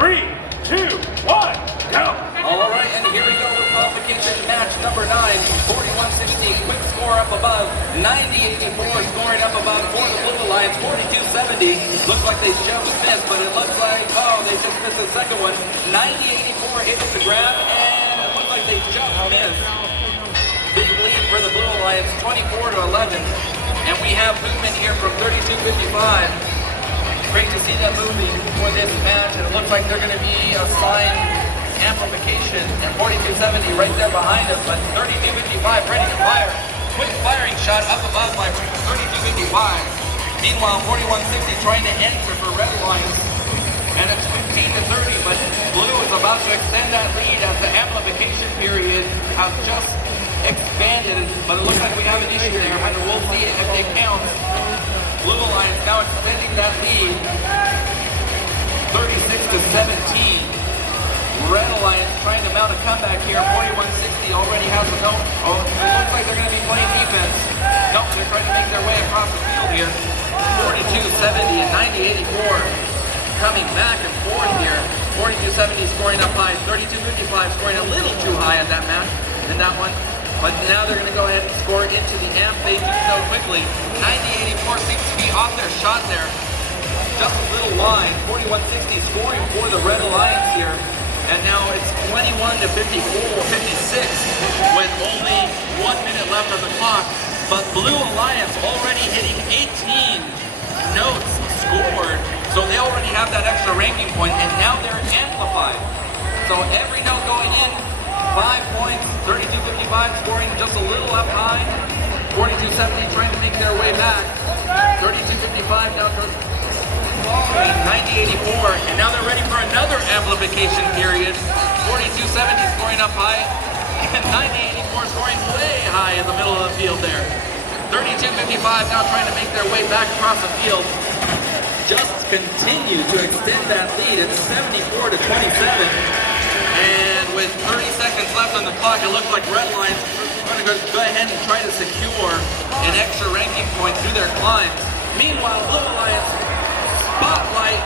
3, 2, 1, go! All right, and here we go with qualification match number 9. 41-60, quick score up above. 90-84, scoring up above for the Blue Alliance. 42-70, looks like they just missed, but it looks like, oh, they just missed the second one. 90-84 hit the grab, and it looks like they just missed. Big lead for the Blue Alliance, 24-11. And we have movement here from 32-55. Great to see them moving for this match, and it looks like they're going to be assigned amplification, and 42-70 right there behind us, but 32-55 ready to fire. Quick firing shot up above by 32-55. Meanwhile, 41-60 trying to answer for Red Alliance, and it's 15-30, but Blue is about to extend that lead as the amplification period has just expanded, but it looks like we have an issue there, and we'll see if it counts. Blue Alliance now extending that lead, 36-17. Red Alliance trying to mount a comeback here. 41-60 already has a note. Oh, it looks like they're going to be playing defense. Nope, they're trying to make their way across the field here. 42-70 and 90-84 coming back and forth here. 42-70 scoring up high. 32-55 scoring a little too high in that match, in that one. But now they're going to go ahead and score into the amp. They do so quickly. 90-84 seems to be off their shot there. Just a little wide. 41-60 scoring for the Red Alliance here. And now it's 21-56 with only 1 minute left on the clock. But Blue Alliance already hitting 18 notes scored. So they already have that extra ranking point, and now they're amplified. So every note going in, 5 points, 32-55 scoring just a little up high. 42-70 trying to make their way back. 32-55 down to 90-84, and now they're ready for another amplification period. 42-70 scoring up high, and 90-84 scoring way high in the middle of the field there. 32-55 now trying to make their way back across the field. Just continue to extend that lead. It's 74-27, and with 30 seconds left on the clock, it looks like Red Alliance are going to go ahead and try to secure an extra ranking point through their climb. Meanwhile, Blue Alliance spotlight